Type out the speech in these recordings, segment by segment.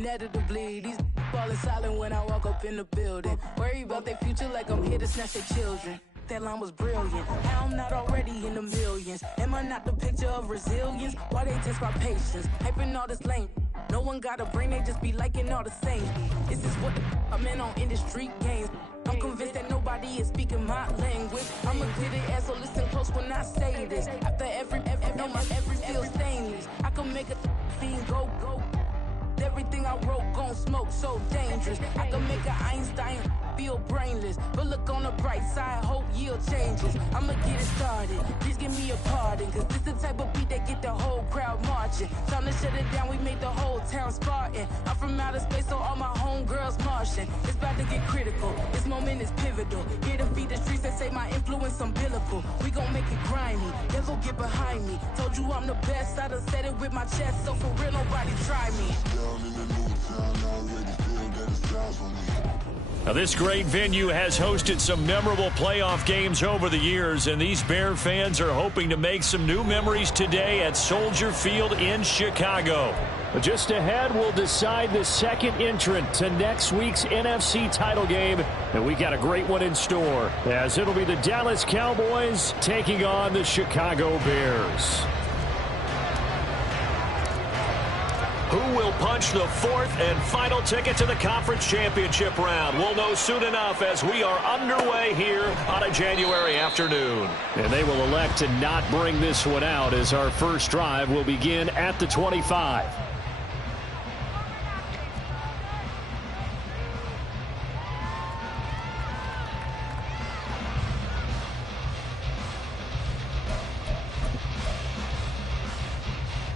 Inevitably, these falling silent when I walk up in the building. Worry about their future like I'm here to snatch their children. That line was brilliant. How I'm not already in the millions. Am I not the picture of resilience? Why they test my patience? Hyping all this lame. No one got a brain, they just be liking all the same. This is what I'm in on industry games. I'm convinced that nobody is speaking my language. I'm a good ass, so listen close when I say this. After every feel stainless. I can make a fiend go. Everything I wrote gon' smoke, so dangerous. I can make an Einstein feel brainless. But look on the bright side, hope yield changes. I'ma get it started, please give me a pardon. Cause this the type of beat that get the whole crowd marching. Time to shut it down, we made the whole town Spartan. I'm from outer space, so all my homegirls Martian. It's about to get critical, this moment is pivotal. Here to feed the streets that say my influence umbilical. We gon' make it grimy, devil get behind me. Told you I'm the best, I done said it with my chest. So for real, nobody try me. Now, this great venue has hosted some memorable playoff games over the years, and these Bear fans are hoping to make some new memories today at Soldier Field in Chicago. But just ahead, we'll decide the second entrant to next week's NFC title game, and we got a great one in store, as it'll be the Dallas Cowboys taking on the Chicago Bears. Who will punch the fourth and final ticket to the conference championship round? We'll know soon enough as we are underway here on a January afternoon. And they will elect to not bring this one out as our first drive will begin at the 25.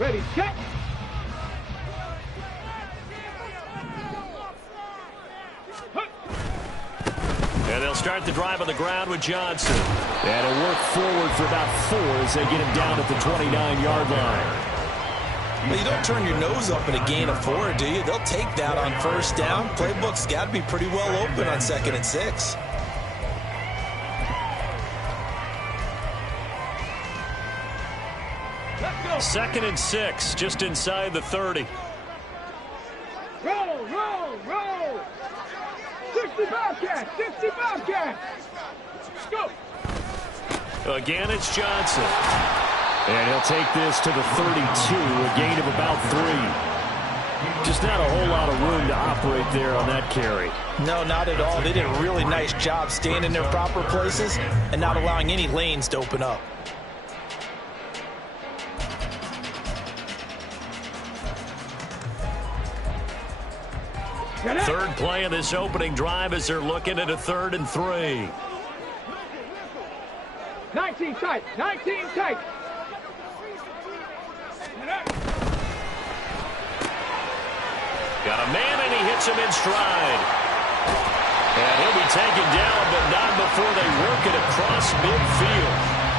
Ready, set! And they'll start the drive on the ground with Johnson. And it'll work forward for about 4 as they get him down at the 29-yard line. Well, you don't turn your nose up at a gain of 4, do you? They'll take that on first down. Playbook's got to be pretty well open on 2nd and 6. Second and 6, just inside the 30. Roll, roll, roll! 60 Bobcats! 60 Bobcats! Go! Again, it's Johnson. And he'll take this to the 32, a gain of about 3. Just not a whole lot of room to operate there on that carry. No, not at all. They did a really nice job staying in their proper places and not allowing any lanes to open up. Third play of this opening drive as they're looking at a 3rd and 3. 19 tight, 19 tight. Got a man and he hits him in stride. And he'll be taken down, but not before they work it across midfield.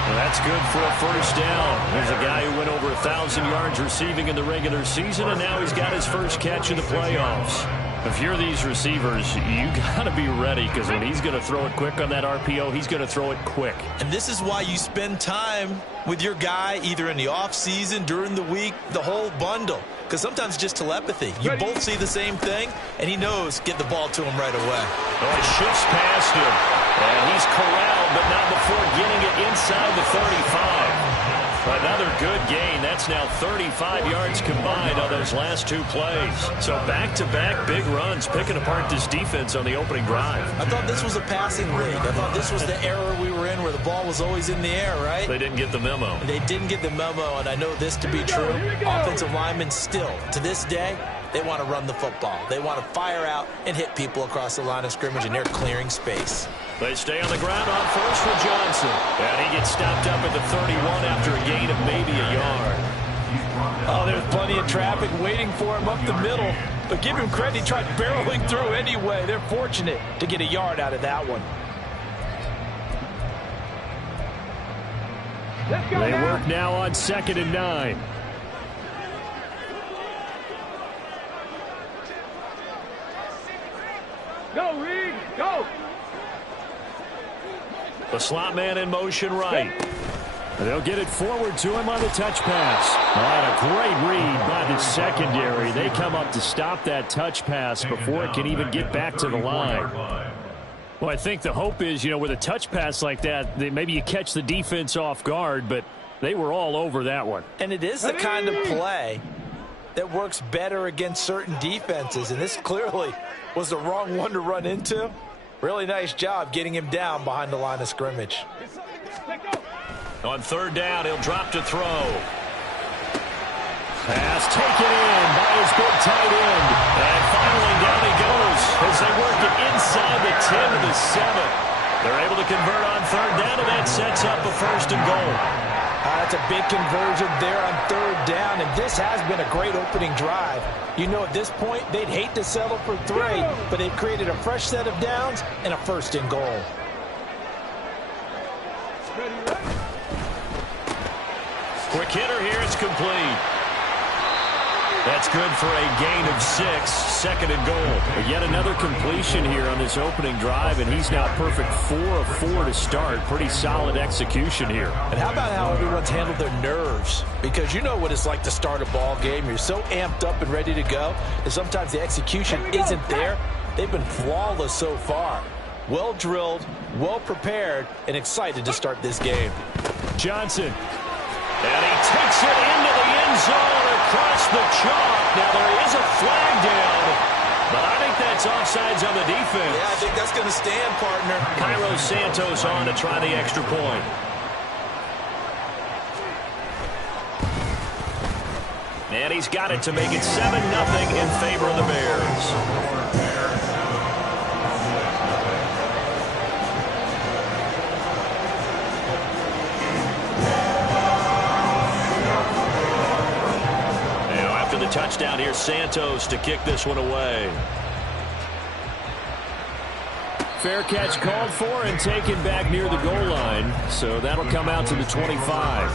Well, that's good for a first down. There's a guy who went over 1,000 yards receiving in the regular season, and now he's got his first catch in the playoffs. If you're these receivers, you got to be ready, because when he's going to throw it quick on that RPO, he's going to throw it quick. And this is why you spend time with your guy either in the offseason, during the week, the whole bundle. Because sometimes just telepathy. You both see the same thing, and he knows get the ball to him right away. Oh, he shifts past him, and he's corralled, but not before getting it inside the 35. Another good gain. That's now 35 yards combined on those last 2 plays. So back-to-back big runs, picking apart this defense on the opening drive. I thought this was a passing league. I thought this was the era we were in where the ball was always in the air, right? They didn't get the memo. They didn't get the memo, and I know this to be true. Offensive linemen still, to this day, they want to run the football. They want to fire out and hit people across the line of scrimmage, and they're clearing space. They stay on the ground on first for Johnson. And he gets stopped up at the 31 after a gain of maybe a yard. Oh, there's plenty of traffic waiting for him up the middle. But give him credit, he tried barreling through anyway. They're fortunate to get a yard out of that one. They work now on 2nd and 9. Go, Reed, go! The slot man in motion right. They'll get it forward to him on the touch pass. And a great read by the secondary. They come up to stop that touch pass before it can even get back to the line. Well, I think the hope is, with a touch pass like that, maybe you catch the defense off guard, but they were all over that one. And it is the kind of play that works better against certain defenses, and this clearly was the wrong one to run into. Really nice job getting him down behind the line of scrimmage. On third down, he'll drop to throw. Pass taken in by his big tight end. And finally down he goes as they work it inside the 10 to the 7. They're able to convert on third down, and that sets up a 1st and goal. That's a big conversion there on third down, and this has been a great opening drive. At this point, they'd hate to settle for 3, but they've created a fresh set of downs and a 1st and goal. Quick hitter here, it's complete. That's good for a gain of 6, 2nd and goal. But yet another completion here on this opening drive, and he's now perfect 4 of 4 to start. Pretty solid execution here. And how about how everyone's handled their nerves? Because you know what it's like to start a ball game. You're so amped up and ready to go, and sometimes the execution isn't there. They've been flawless so far. Well drilled, well prepared, and excited to start this game. Johnson. And he takes it into the end zone across the chalk. Now there is a flag down, but I think that's offsides on the defense. Yeah, I think that's going to stand, partner. Cairo Santos on to try the extra point. And he's got it to make it 7-0 in favor of the Bears. The touchdown here, Santos to kick this one away. Fair catch called for and taken back near the goal line, so that'll come out to the 25.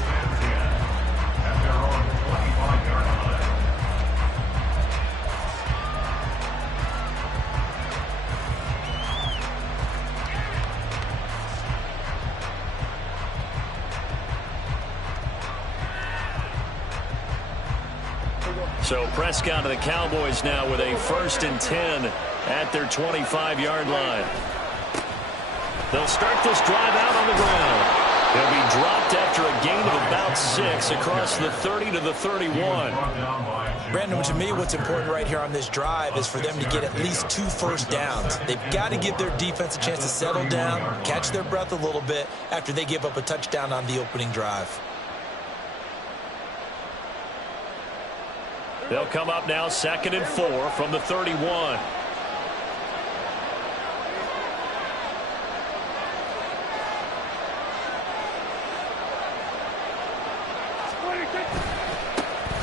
So Prescott and the Cowboys now with a 1st and 10 at their 25-yard line. They'll start this drive out on the ground. They'll be dropped after a gain of about 6 across the 30 to the 31. Brandon, to me, what's important right here on this drive is for them to get at least 2 first downs. They've got to give their defense a chance to settle down, catch their breath a little bit after they give up a touchdown on the opening drive. They'll come up now 2nd and 4 from the 31.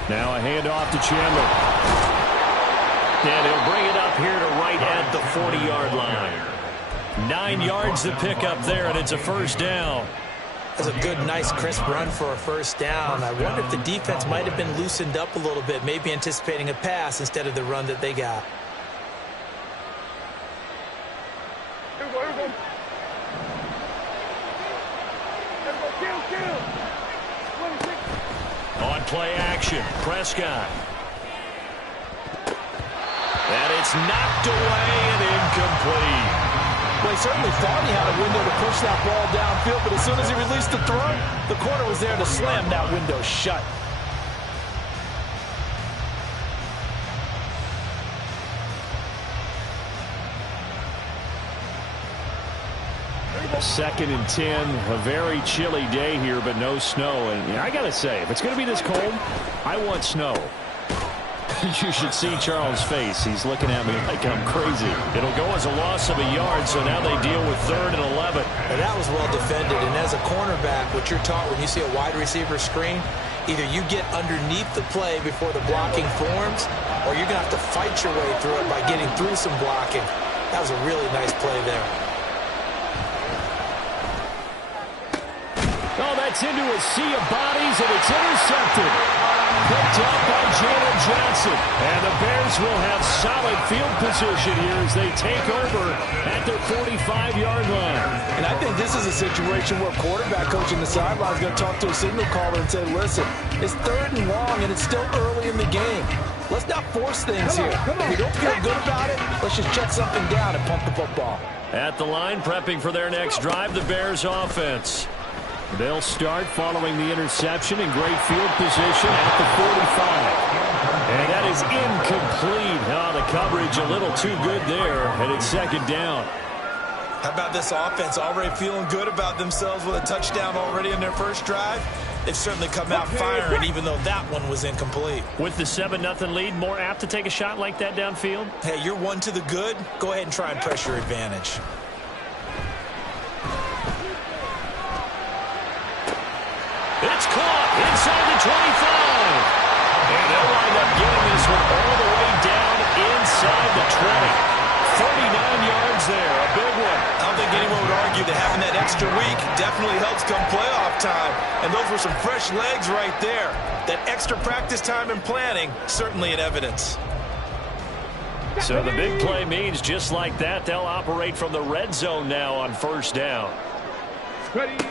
Now a handoff to Chandler. And he'll bring it up here to right at the 40-yard line. 9 yards to pick up there, and it's a 1st down. That's a good, nice, crisp run for a 1st down. I wonder if the defense might have been loosened up a little bit, maybe anticipating a pass instead of the run that they got. On play action, Prescott. And it's knocked away and incomplete. Well, he certainly thought he had a window to push that ball downfield, but as soon as he released the throw, the corner was there to slam that window shut. Second and 10, a very chilly day here, but no snow. And I got to say, if it's going to be this cold, I want snow. You should see Charles' face. He's looking at me like I'm crazy. It'll go as a loss of a yard, so now they deal with 3rd and 11. Well, that was well defended, and as a cornerback, what you're taught when you see a wide receiver screen, either you get underneath the play before the blocking forms, or you're going to have to fight your way through it by getting through some blocking. That was a really nice play there. Oh, that Gets into a sea of bodies, and it's intercepted. Picked up by Jalen Johnson. And the Bears will have solid field position here as they take over at their 45-yard line. And I think this is a situation where quarterback coach in the sideline is going to talk to a signal caller and say, listen, it's 3rd and long, and it's still early in the game. Let's not force things here. If we don't feel good about it, let's just shut something down and pump the football. At the line, prepping for their next drive, the Bears offense. They'll start following the interception in great field position at the 45. And that is incomplete. Oh, the coverage a little too good there, and it's 2nd down. How about this offense already feeling good about themselves with a touchdown already in their first drive? They've certainly come out firing, even though that one was incomplete. With the 7-0 lead, more apt to take a shot like that downfield? Hey, you're one to the good. Go ahead and try and press your advantage. It's caught inside the 25. And they'll wind up getting this one all the way down inside the 20. 39 yards there, a big one. I don't think anyone would argue that having that extra week definitely helps come playoff time. And those were some fresh legs right there. That extra practice time and planning, certainly in evidence. So the big play means just like that, they'll operate from the red zone now on 1st down. Ready.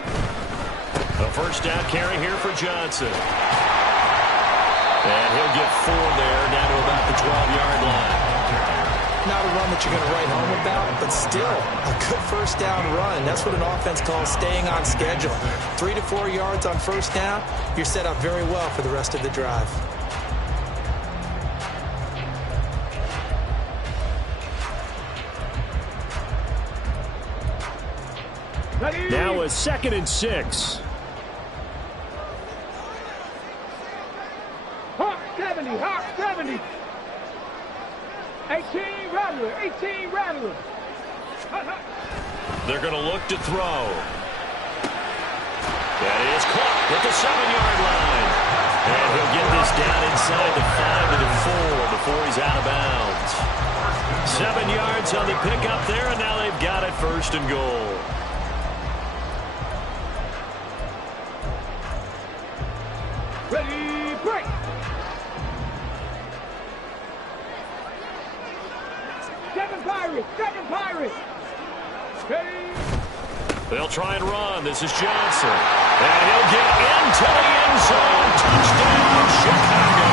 The 1st down carry here for Johnson. And he'll get 4 there, down to about the 12-yard line. Not a run that you're going to write home about, but still a good 1st down run. That's what an offense calls staying on schedule. 3 to 4 yards on 1st down, you're set up very well for the rest of the drive. Now a 2nd and 6. Hawk 70, Hawk 70. 18 Rattler, 18 Rattler. They're going to look to throw. That is caught at the 7-yard line. And he'll get this down inside the 5 to the 4 before he's out of bounds. 7 yards on the pickup there, and now they've got it 1st and goal. Ready, break. Seven Pirates. Ready. They'll try and run. This is Johnson. And he'll get into the end zone. Touchdown, Chicago.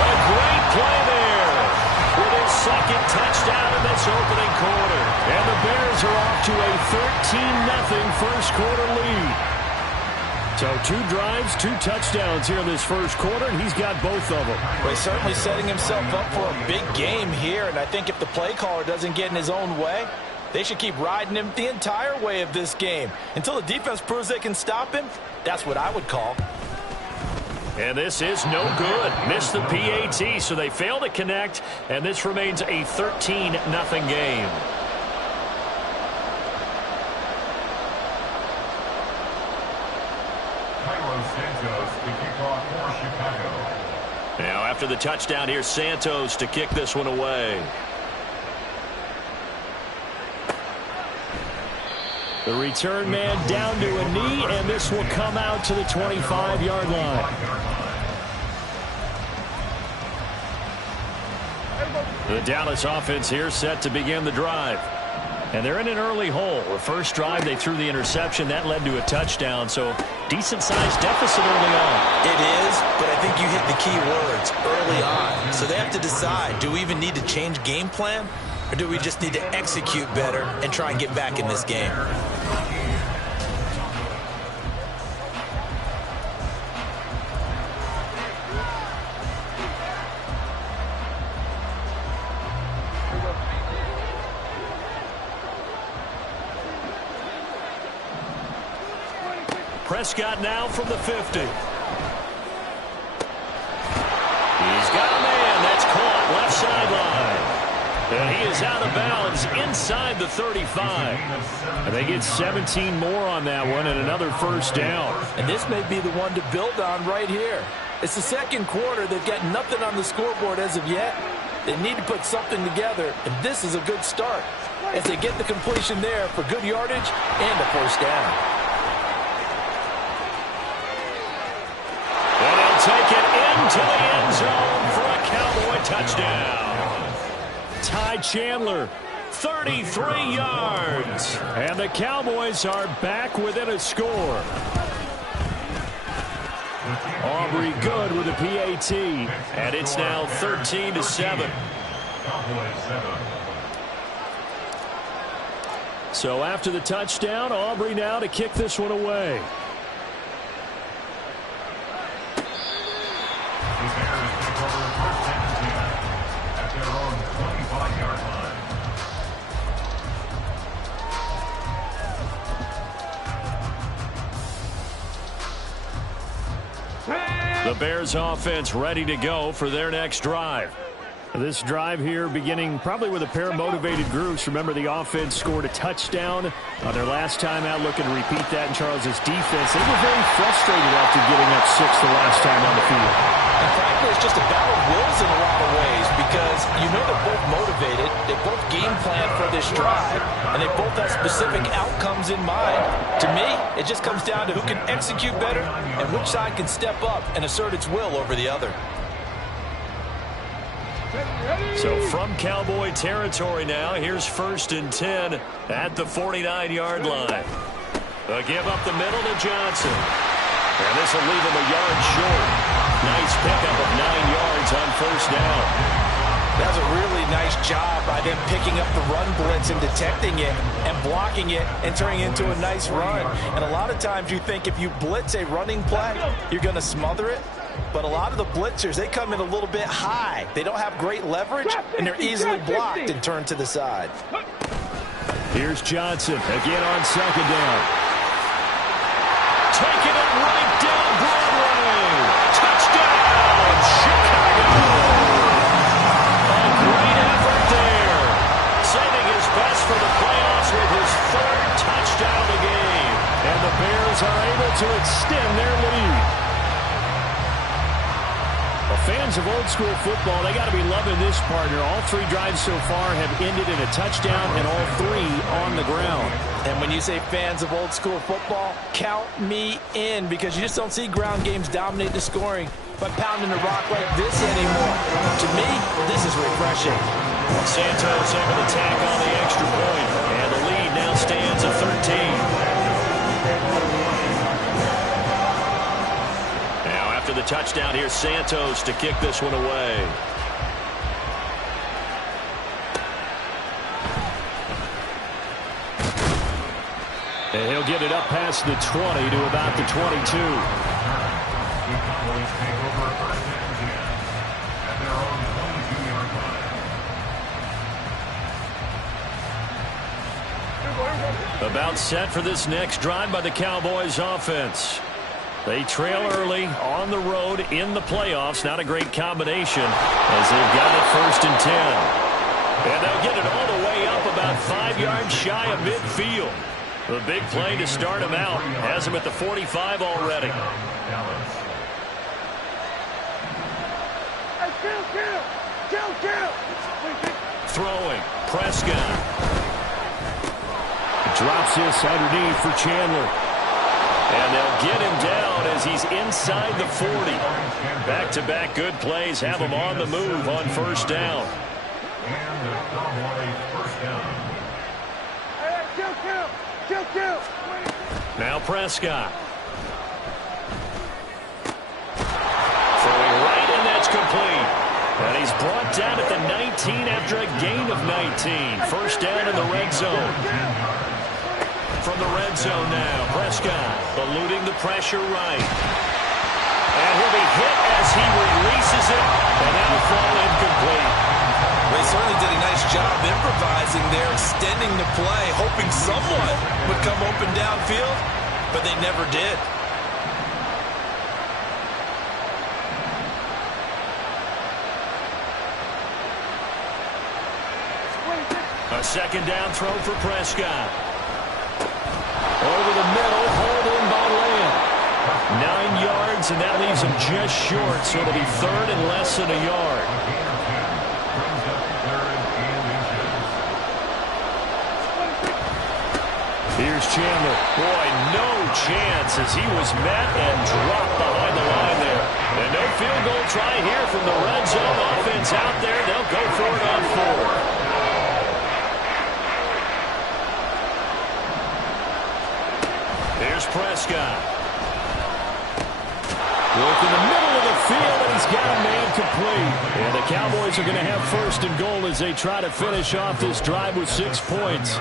A great play there with his 2nd touchdown in this opening quarter. And the Bears are off to a 13-0 first quarter lead. So 2 drives, 2 touchdowns here in this first quarter, and he's got both of them. Well, he's certainly setting himself up for a big game here, and I think if the play caller doesn't get in his own way, they should keep riding him the entire way of this game. Until the defense proves they can stop him, that's what I would call. And this is no good. Missed the PAT, so they fail to connect, and this remains a 13-0 game. Now after the touchdown, here's Santos to kick this one away. The return man down to a knee, and this will come out to the 25-yard line. The Dallas offense here set to begin the drive. And they're in an early hole. The first drive, they threw the interception. That led to a touchdown, so decent-sized deficit early on. It is, but I think you hit the key words, early on. So they have to decide, do we even need to change game plan, or do we just need to execute better and try and get back in this game? Prescott now from the 50. He's got a man. That's caught left sideline. And he is out of bounds inside the 35. And they get 17 more on that one and another first down. And this may be the one to build on right here. It's the second quarter. They've got nothing on the scoreboard as of yet. They need to put something together, and this is a good start as they get the completion there for good yardage and a first down. touchdown. Ty Chandler, 33 yards. And the Cowboys are back within a score. Aubrey good with a PAT. And it's now 13-7. So after the touchdown, Aubrey now to kick this one away. The Bears offense ready to go for their next drive. This drive here beginning probably with a pair of motivated groups. Remember, the offense scored a touchdown on their last time out, looking to repeat that in Charles's defense. They were very frustrated after giving up 6 the last time on the field. And frankly, it's just a battle of wills in a lot of ways because you know they're both motivated, they both game plan for this drive, and they both have specific outcomes in mind. To me, it just comes down to who can execute better and which side can step up and assert its will over the other. So from Cowboy territory now, here's 1st and 10 at the 49-yard line. A give up the middle to Johnson. And this will leave him a yard short. Nice pickup of 9 yards on 1st down. That's a really nice job by them picking up the run blitz and detecting it and blocking it and turning it into a nice run. And a lot of times you think if you blitz a running play, you're going to smother it. But a lot of the blitzers, they come in a little bit high. They don't have great leverage, and they're easily blocked and turned to the side. Here's Johnson again on 2nd down. Taking it right down Broadway. Touchdown, Chicago. A great effort there. Saving his best for the playoffs with his 3rd touchdown of the game. And the Bears are able to extend their lead. Fans of old school football, they got to be loving this partner. All 3 drives so far have ended in a touchdown and all 3 on the ground. And when you say fans of old school football, count me in because you just don't see ground games dominate the scoring by pounding the rock like this anymore. To me, this is refreshing. Santos able to tack on the extra point, and the lead now stands at 13. After the touchdown, here's Santos to kick this one away. And he'll get it up past the 20 to about the 22. About set for this next drive by the Cowboys offense. They trail early on the road in the playoffs. Not a great combination as they've got it 1st and 10. And they'll get it all the way up about 5 yards shy of midfield. The big play to start him out has him at the 45 already. Throwing, Prescott. Drops this underneath for Chandler. And they'll get him down as he's inside the 40. Back-to-back good plays have him on the move on 1st down. Now Prescott. Throwing right, and that's complete. And he's brought down at the 19 after a gain of 19. 1st down in the red zone. From the red zone now, Prescott eluding the pressure right. And he'll be hit as he releases it, and that'll fall incomplete. They certainly did a nice job improvising there, extending the play, hoping someone would come open downfield, but they never did. A 2nd down throw for Prescott. Over the middle, hauled in by Lamb. 9 yards, and that leaves him just short, so it'll be 3rd and less than a yard. Here's Chandler. Boy, no chance as he was met and dropped behind the line there. And And no field goal try here from the red zone. Offense out there. They'll go for it on 4. Here's Prescott. Look in the middle of the field, and he's got a man complete. And the Cowboys are going to have first and goal as they try to finish off this drive with 6 points.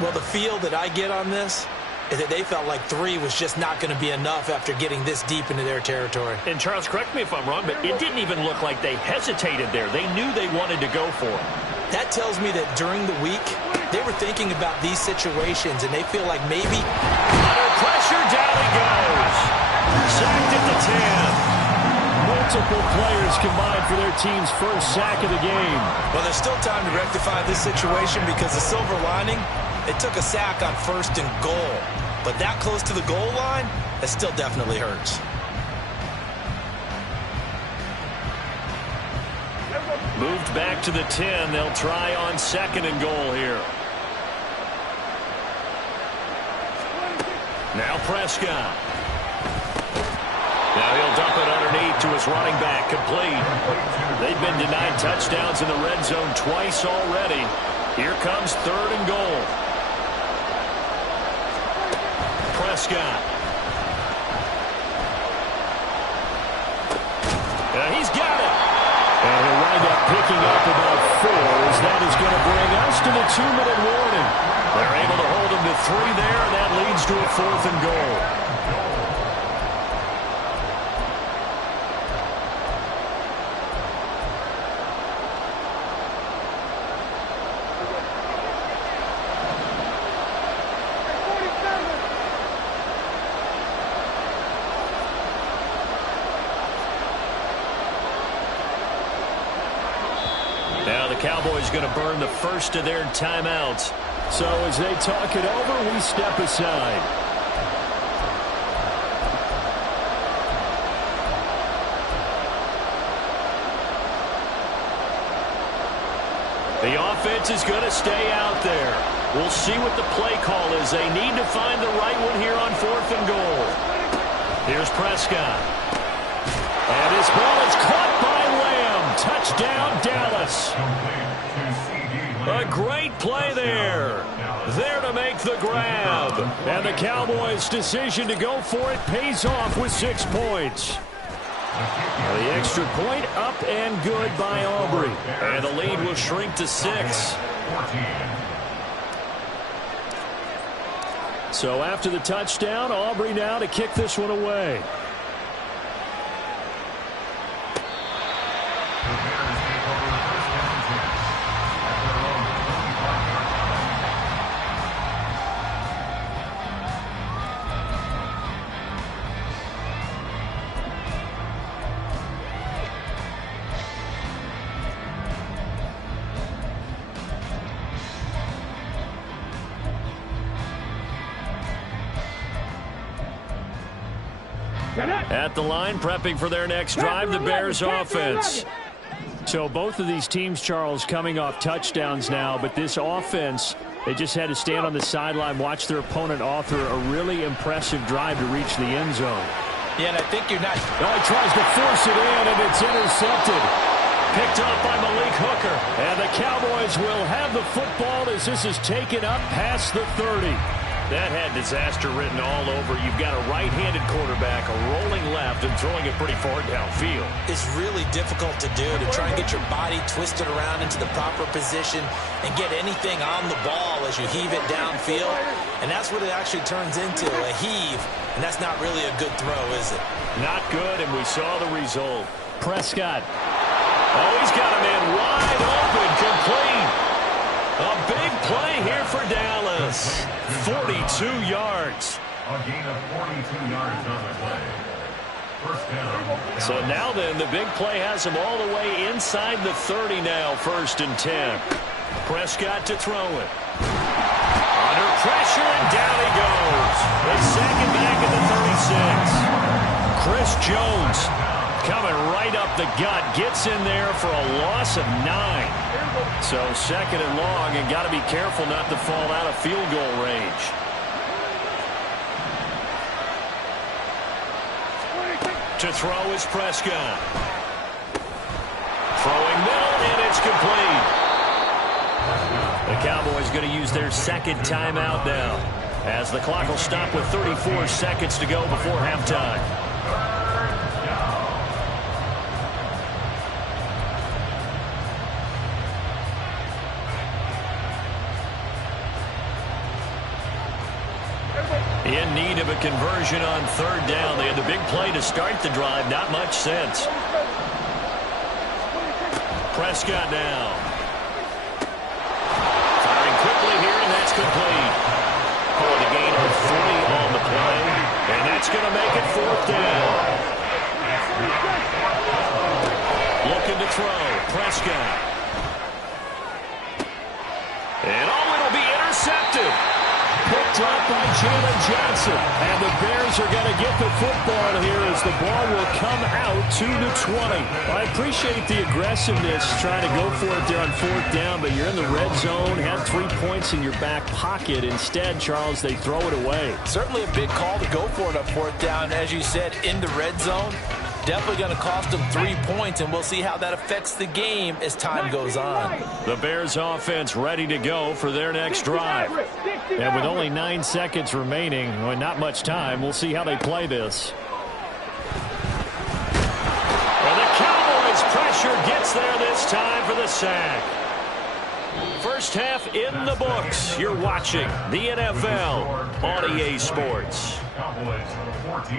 Well, the feel that I get on this is that they felt like 3 was just not going to be enough after getting this deep into their territory. And, Charles, correct me if I'm wrong, but it didn't even look like they hesitated there. They knew they wanted to go for it. That tells me that during the week, they were thinking about these situations, and they feel like maybe under pressure, down he goes. Sacked at the 10. Multiple players combined for their team's first sack of the game. Well, there's still time to rectify this situation because the silver lining, it took a sack on 1st and goal. But that close to the goal line, it still definitely hurts. Moved back to the 10. They'll try on 2nd and goal here. Now Prescott. Now he'll dump it underneath to his running back, complete. They've been denied touchdowns in the red zone twice already. Here comes 3rd and goal. Prescott. He's got it. And he'll wind up picking up about 4 as that is going to bring us to the 2-minute warning. They're able to hold him to 3 there, and that leads to a 4th and goal. Cowboys going to burn the first of their timeouts. So as they talk it over, we step aside. The offense is going to stay out there. We'll see what the play call is. They need to find the right one here on 4th and goal. Here's Prescott. And his ball is caught by Lamb. Touchdown, Dallas. A great play there. There to make the grab. And the Cowboys' decision to go for it pays off with 6 points. The extra point up and good by Aubrey. And the lead will shrink to 6. So after the touchdown, Aubrey now to kick this one away. At the line, prepping for their next drive, the Bears offense. So both of these teams, Charles, coming off touchdowns now, but this offense, they just had to stand on the sideline, watch their opponent author a really impressive drive to reach the end zone. Yeah, and I think you're not... Now he tries to force it in, and it's intercepted. Picked up by Malik Hooker. And the Cowboys will have the football as this is taken up past the 30. That had disaster written all over. You've got a right-handed quarterback, a rolling left, and throwing it pretty far downfield. It's really difficult to do, to try and get your body twisted around into the proper position and get anything on the ball as you heave it downfield. And that's what it actually turns into, a heave. And that's not really a good throw, is it? Not good, and we saw the result. Prescott. Oh, he's got a man wide open, complete. A big play here for Dallas. 42 yards. A gain of 42 yards on the play. First down. So now then, the big play has him all the way inside the 30 now, 1st and 10. Prescott to throw it. Under pressure, and down he goes. They sack him back at the 36. Chris Jones coming right up the gut, gets in there for a loss of 9. So 2nd and long, and got to be careful not to fall out of field goal range. To throw is Prescott. Throwing middle, and it's complete. The Cowboys going to use their second timeout now, as the clock will stop with 34 seconds to go before halftime. In need of a conversion on third down. They had the big play to start the drive. Not much sense. Prescott now. Firing quickly here, and that's complete. Calling a gain of 3 on the play. And that's going to make it fourth down. Looking to throw. Prescott. And it'll be intercepted. Picked up by Jalen Johnson. And the Bears are going to get the football here as the ball will come out to the 20. I appreciate the aggressiveness trying to go for it there on fourth down, but you're in the red zone, had 3 points in your back pocket. Instead, Charles, they throw it away. Certainly a big call to go for it on fourth down. As you said, in the red zone. Definitely going to cost them 3 points, and we'll see how that affects the game as time goes on. The Bears offense ready to go for their next drive. And with only 9 seconds remaining, well, not much time, we'll see how they play this. And the Cowboys' pressure gets there this time for the sack. First half in the books. You're watching the NFL on EA Sports. Cowboys 14.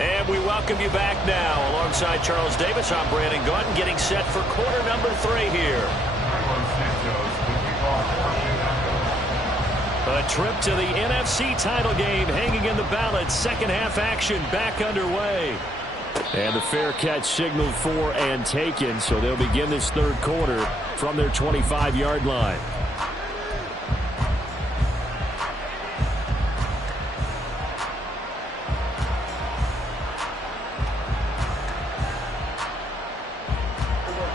And we welcome you back now. Alongside Charles Davis, I'm Brandon Gaudin, getting set for quarter number 3 here. A trip to the NFC title game hanging in the balance. Second half action back underway. And the fair catch signaled for and taken, so they'll begin this third quarter from their 25-yard line.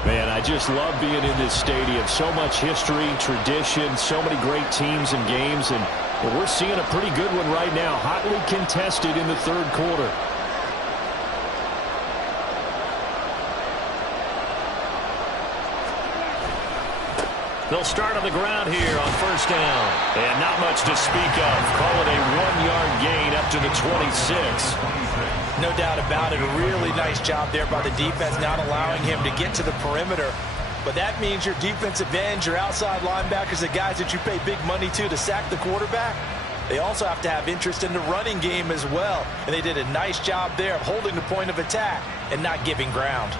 Man, I just love being in this stadium. So much history, tradition, so many great teams and games, and we're seeing a pretty good one right now, hotly contested in the third quarter. They'll start on the ground here on first down. And not much to speak of. Call it a 1-yard gain up to the 26. No doubt about it. A really nice job there by the defense, not allowing him to get to the perimeter. But that means your defensive ends, your outside linebackers, the guys that you pay big money to sack the quarterback, they also have to have interest in the running game as well. And they did a nice job there of holding the point of attack and not giving ground.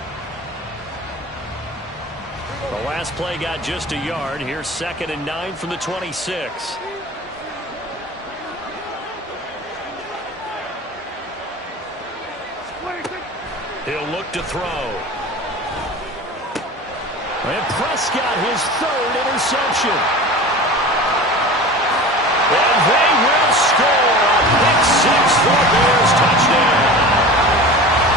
The last play got just a yard. Here's 2nd and 9 from the 26. He'll look to throw. And Prescott, his 3rd interception. And they will score a pick 6 for Bears touchdown.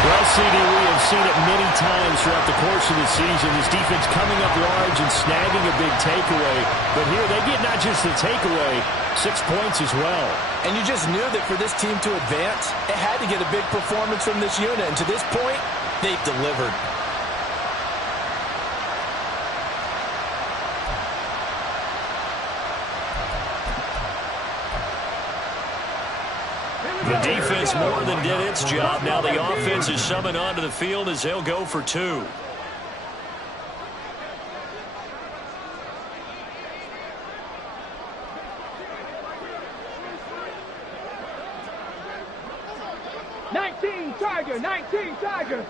Well, CD, we have seen it many times throughout the course of the season. This defense coming up large and snagging a big takeaway. But here they get not just the takeaway, 6 points as well. And you just knew that for this team to advance, it had to get a big performance from this unit. And to this point, they've delivered. The defense more than did its job. Now the offense is summoned onto the field as they'll go for 2. Tiger, 19 Tiger.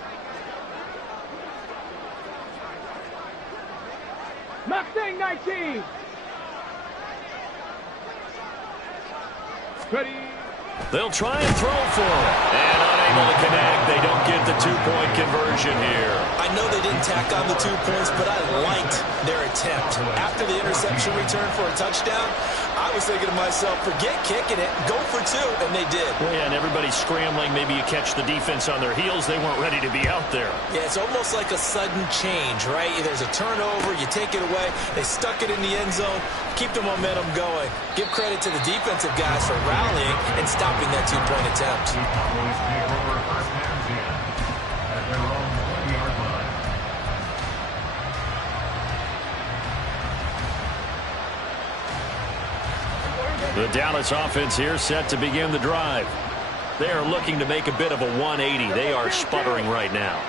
Mustang 19. Ready. They'll try and throw for it. And unable to connect. They don't get the 2-point conversion here. I I know they didn't tack on the 2 points, but I liked their attempt. After the interception return for a touchdown, I was thinking to myself, forget kicking it, go for 2, and they did. Well, yeah, and everybody's scrambling. Maybe you catch the defense on their heels. They weren't ready to be out there. Yeah, it's almost like a sudden change, right? There's a turnover, you take it away, they stuck it in the end zone, keep the momentum going. Give credit to the defensive guys for rallying and stopping that 2-point attempt. Cowboys take over first and 10 at their own 20-yard line. The Dallas offense here set to begin the drive. They are looking to make a bit of a 180. They are sputtering right now.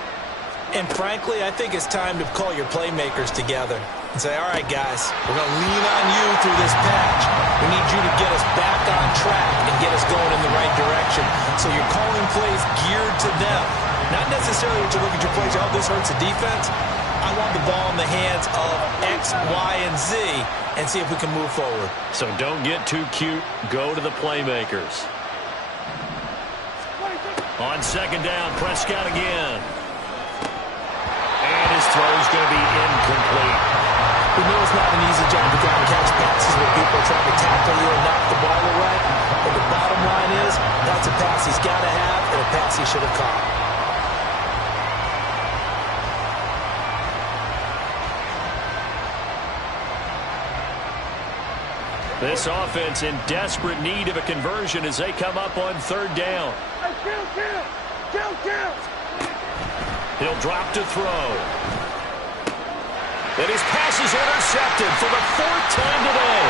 And frankly, I think it's time to call your playmakers together and say, all right, guys, we're going to lean on you through this patch. We need you to get us back on track and get us going in the right direction. So you're calling plays geared to them. Not necessarily what you look at your plays, oh, this hurts the defense. I want the ball in the hands of X, Y, and Z and see if we can move forward. So don't get too cute. Go to the playmakers. On second down, Prescott again. And his throw is going to be incomplete. We know it's not an easy job to try to catch passes when people are trying to tackle you and knock the ball away. But the bottom line is, that's a pass he's got to have and a pass he should have caught. This offense in desperate need of a conversion as they come up on third down. He'll drop to throw. And his pass is intercepted for the 4th time today.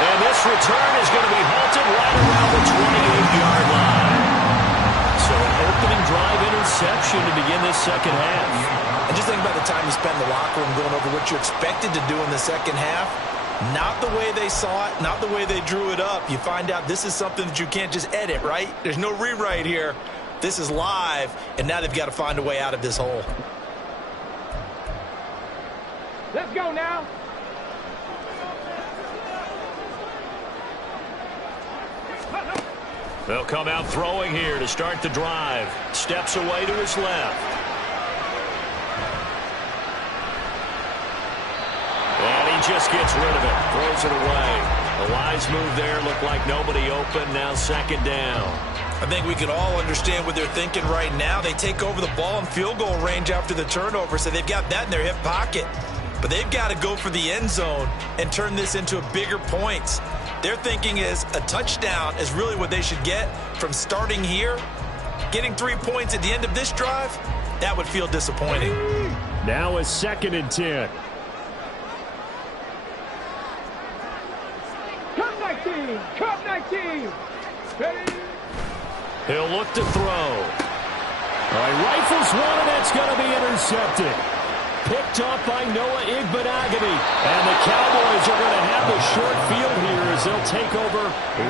And this return is going to be halted right around the 28-yard line. So an opening drive interception to begin this second half. And just think about the time you spent in the locker room going over what you expected to do in the second half. Not the way they saw it, not the way they drew it up. You find out this is something that you can't just edit, right? There's no rewrite here. This is live, and now they've got to find a way out of this hole. Let's go now. They'll come out throwing here to start the drive. Steps away to his left. And he just gets rid of it. Throws it away. A wise move there. Looked like nobody open. Now second down. I think we can all understand what they're thinking right now. They take over the ball in field goal range after the turnover, so they've got that in their hip pocket. But they've got to go for the end zone and turn this into a bigger points. Their thinking is a touchdown is really what they should get from starting here. Getting 3 points at the end of this drive, that would feel disappointing. Now a 2nd and 10. Cup 19. Ready? He'll look to throw. All right, rifles one, and that's going to be intercepted. Picked up by Noah Igbenogany. And the Cowboys are going to have the short field here as they'll take over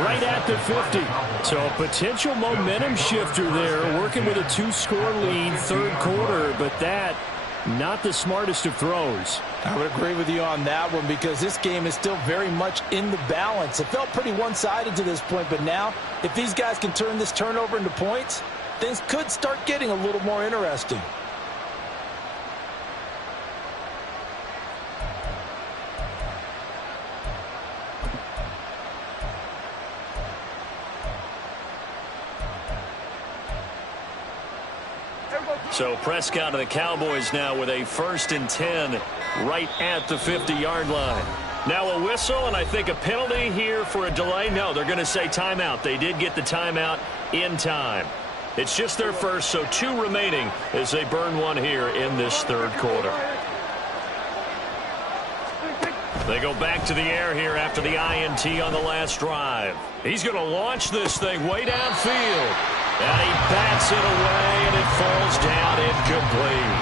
right at the 50. So a potential momentum shifter there, working with a 2-score lead, third quarter, but that not the smartest of throws. I would agree with you on that one because this game is still very much in the balance. It felt pretty one-sided to this point, but now if these guys can turn this turnover into points, things could start getting a little more interesting. So Prescott and the Cowboys now with a 1st and 10 right at the 50-yard line. Now a whistle and I think a penalty here for a delay. No, they're going to say timeout. They did get the timeout in time. It's just their first, so 2 remaining as they burn one here in this third quarter. They go back to the air here after the INT on the last drive. He's going to launch this thing way downfield. And he bats it away, and it falls down incomplete.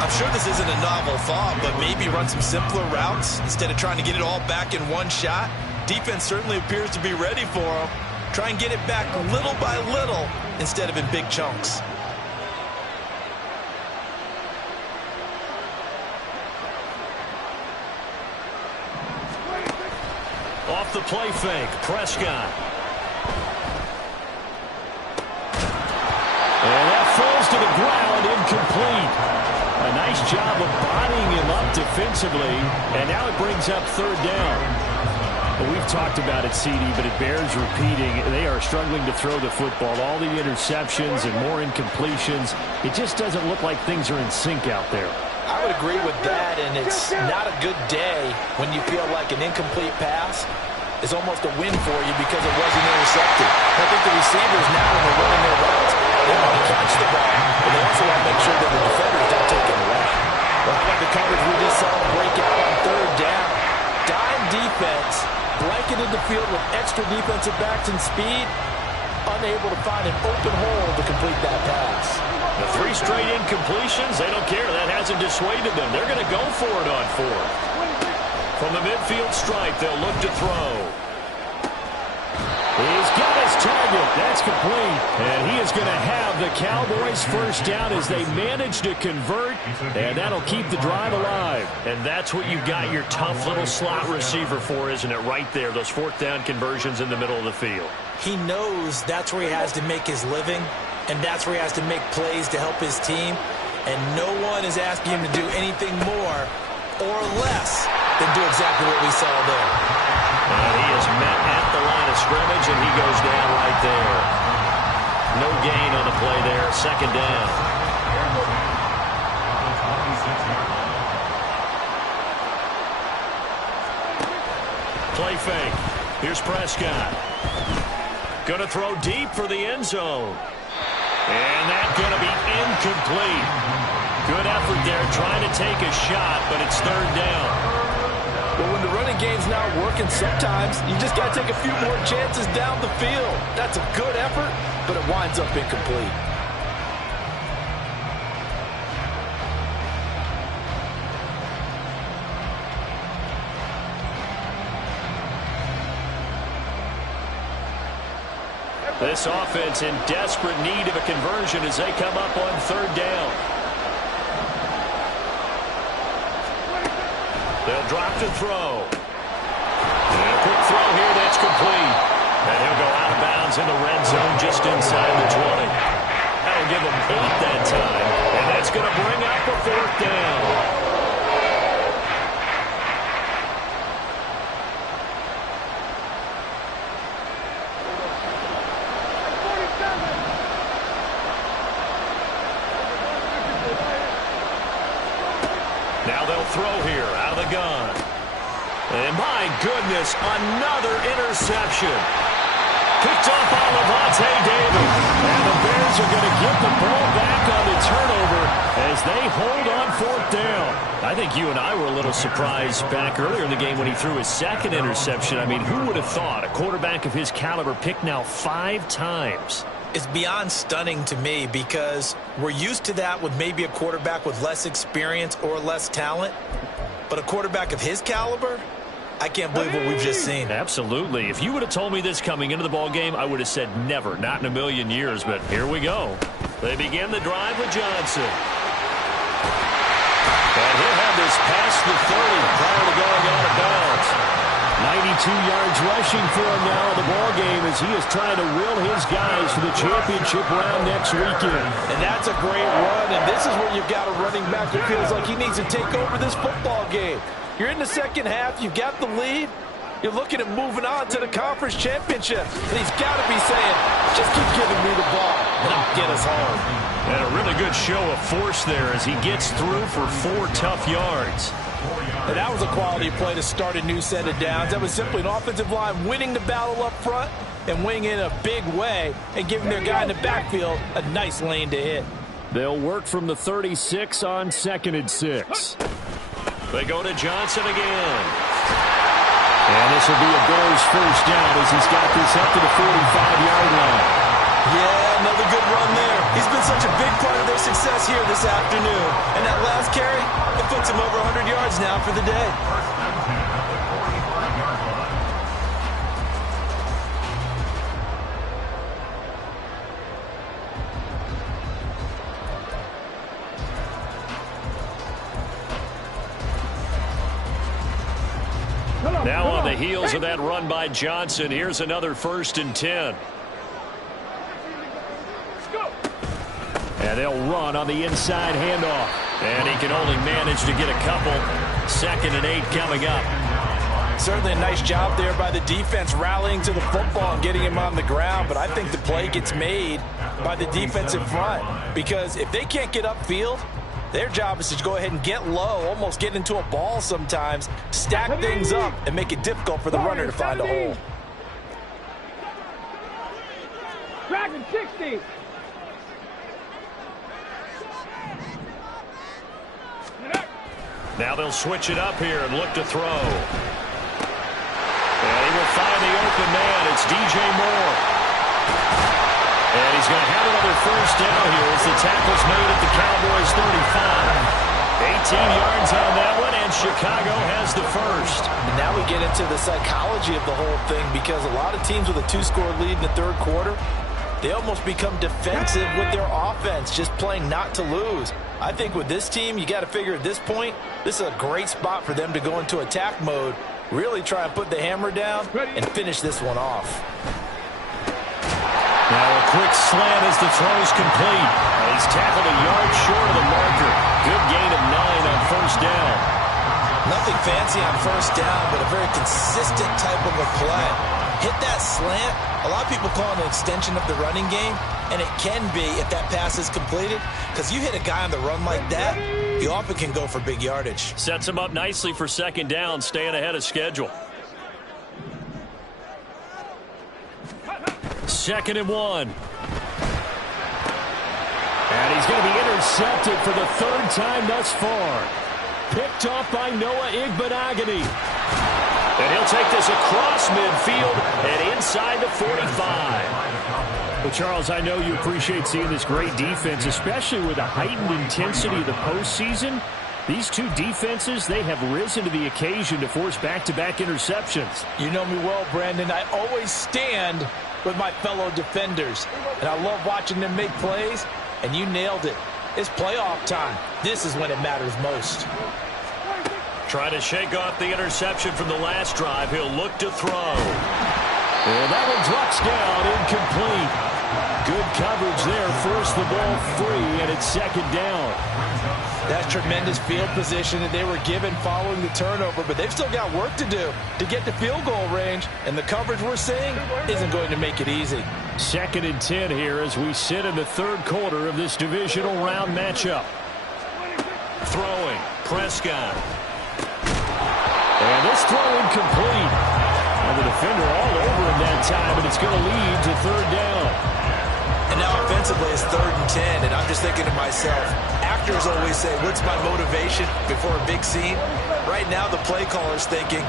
I'm sure this isn't a novel thought, but maybe run some simpler routes instead of trying to get it all back in one shot. Defense certainly appears to be ready for him. Try and get it back little by little instead of in big chunks. Off the play fake, Prescott. And that falls to the ground, incomplete. A nice job of bodying him up defensively, and now it brings up third down. Well, we've talked about it, CD, but it bears repeating. They are struggling to throw the football. All the interceptions and more incompletions. It just doesn't look like things are in sync out there. I would agree with that, and it's not a good day when you feel like an incomplete pass is almost a win for you because it wasn't intercepted. I think the receivers now, when they're running their routes, they want to catch the ball, but they also want to make sure that the defenders don't take it away. Well, how about the coverage we just saw break out on third down? Dime defense, blanketed the field with extra defensive backs and speed, unable to find an open hole to complete that pass. The 3 straight incompletions, they don't care. That hasn't dissuaded them. They're going to go for it on 4th. From the midfield stripe, they'll look to throw. He's got his target. That's complete. And he is going to have the Cowboys first down as they manage to convert, and that'll keep the drive alive. And that's what you've got your tough little slot receiver for, isn't it? Right there, those 4th down conversions in the middle of the field. He knows that's where he has to make his living, and that's where he has to make plays to help his team. And no one is asking him to do anything more or less than do exactly what we saw there. And he is met at the line of scrimmage, and he goes down right there. No gain on the play there. 2nd down. Play fake. Here's Prescott. Going to throw deep for the end zone. And that's going to be incomplete. Good effort there trying to take a shot, but it's 3rd down. But when the running game's not working, sometimes you just got to take a few more chances down the field. That's a good effort, but it winds up incomplete. This offense in desperate need of a conversion as they come up on 3rd down. They'll drop to throw. And a quick throw here that's complete. And he'll go out of bounds in the red zone just inside the 20. That'll give him 8 that time. And that's going to bring up a 4th down. Now they'll throw here out of the gun. And my goodness, another interception. Picked off by Levante David. And the Bears are going to get the ball back on the turnover as they hold on 4th down. I think you and I were a little surprised back earlier in the game when he threw his 2nd interception. I mean, who would have thought a quarterback of his caliber picked now 5 times? It's beyond stunning to me because we're used to that with maybe a quarterback with less experience or less talent. But a quarterback of his caliber, I can't believe what we've just seen. Absolutely. If you would have told me this coming into the ball game, I would have said never, not in a million years. But here we go. They begin the drive with Johnson. And he'll have this past the 30 prior to going out of bounds. 92 yards rushing for him now in the ball game as he is trying to will his guys for the championship round next weekend. And that's a great run, and this is where you've got a running back that feels like he needs to take over this football game. You're in the 2nd half, you've got the lead, you're looking at moving on to the conference championship, and he's got to be saying, just keep giving me the ball, and I'll get us home. And a really good show of force there as he gets through for 4 tough yards. And that was a quality play to start a new set of downs. That was simply an offensive line winning the battle up front and winning in a big way and giving their guy in the backfield a nice lane to hit. They'll work from the 36 on 2nd and 6. They go to Johnson again. And this will be a Bears first down as he's got this up to the 45-yard line. Yeah, another good run there. He's been such a big part of their success here this afternoon. And that last carry, it puts him over 100 yards now for the day. Now on the heels of that run by Johnson, here's another 1st and 10. And they'll run on the inside handoff. And he can only manage to get a couple. 2nd and 8 coming up. Certainly a nice job there by the defense rallying to the football and getting him on the ground, but I think the play gets made by the defensive front because if they can't get upfield, their job is to go ahead and get low, almost get into a ball sometimes, stack things up, and make it difficult for the runner to find a hole. Dragon 60. Now they'll switch it up here and look to throw. And he will find the open man. It's DJ Moore. And he's going to have another first down here as the tackle's made at the Cowboys 35. 18 yards on that one, and Chicago has the first. And now we get into the psychology of the whole thing because a lot of teams with a 2-score lead in the third quarter, they almost become defensive with their offense, just playing not to lose. I think with this team, you got to figure at this point, this is a great spot for them to go into attack mode, really try and put the hammer down and finish this one off. Now a quick slant as the throw's complete. And he's tackled a yard short of the marker. Good gain of 9 on first down. Nothing fancy on first down, but a very consistent type of a play. Hit that slant. A lot of people call it an extension of the running game, and it can be if that pass is completed, because you hit a guy on the run like that, you often can go for big yardage. Sets him up nicely for 2nd down, staying ahead of schedule. 2nd and 1. And he's going to be intercepted for the 3rd time thus far. Picked off by Noah Igbenogany. And he'll take this across midfield and inside the 45. Well, Charles, I know you appreciate seeing this great defense, especially with the heightened intensity of the postseason. These two defenses, they have risen to the occasion to force back-to-back interceptions. You know me well, Brandon. I always stand with my fellow defenders, and I love watching them make plays, and you nailed it. It's playoff time. This is when it matters most. Trying to shake off the interception from the last drive. He'll look to throw. And that one drops down, incomplete. Good coverage there. Forced the ball free, and it's 2nd down. That's tremendous field position that they were given following the turnover, but they've still got work to do to get to field goal range, and the coverage we're seeing isn't going to make it easy. 2nd and 10 here as we sit in the 3rd quarter of this divisional round matchup. Throwing. Prescott. And this throw incomplete. And the defender all over him that time, and it's going to lead to 3rd down. And now offensively it's 3rd and 10, and I'm just thinking to myself, actors always say, what's my motivation before a big scene? Right now the play caller's thinking,